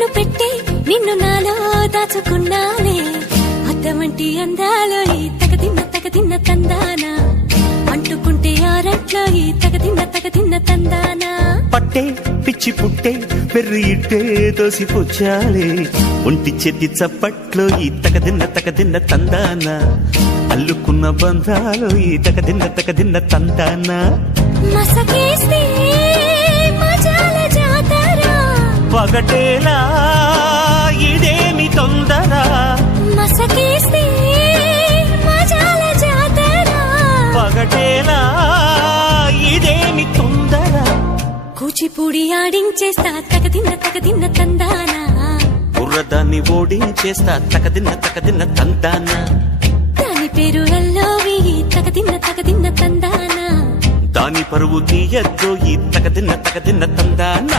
కన్ను పెట్టే నిన్ను నాలో దాచుకున్నానే అద్దమంటి అందాలో ఈ తగదిన్న తందానా అంటుకుంటే ఆరట్లో ఈ తగదిన్న తందానా పట్టే పిచ్చి పుట్టే పెర్రి ఇట్టే దోసిపుచ్చాలే ఒంటి చేతి చప్పట్లో ఈ తగదిన్న తందానా అల్లుకున్న బంధాలు ఈ తగదిన్న తందానా మసకేస్తే మజాల జాతర పగటేలా ఇదేమి తొందర మసకేస్తే మజాల జాతర పగటేలా ఇదేమి తొందర కూచిపూడి ఆడించేస్తా తగదిన్న తందానా బుర్రదాన్ని ఓడించేస్తా తగదిన్న తందానా దాని పేరు ఎల్లోవి తగదిన్న తందానా దాని పరువు తీయద్దు ఈ తగదిన్న తందానా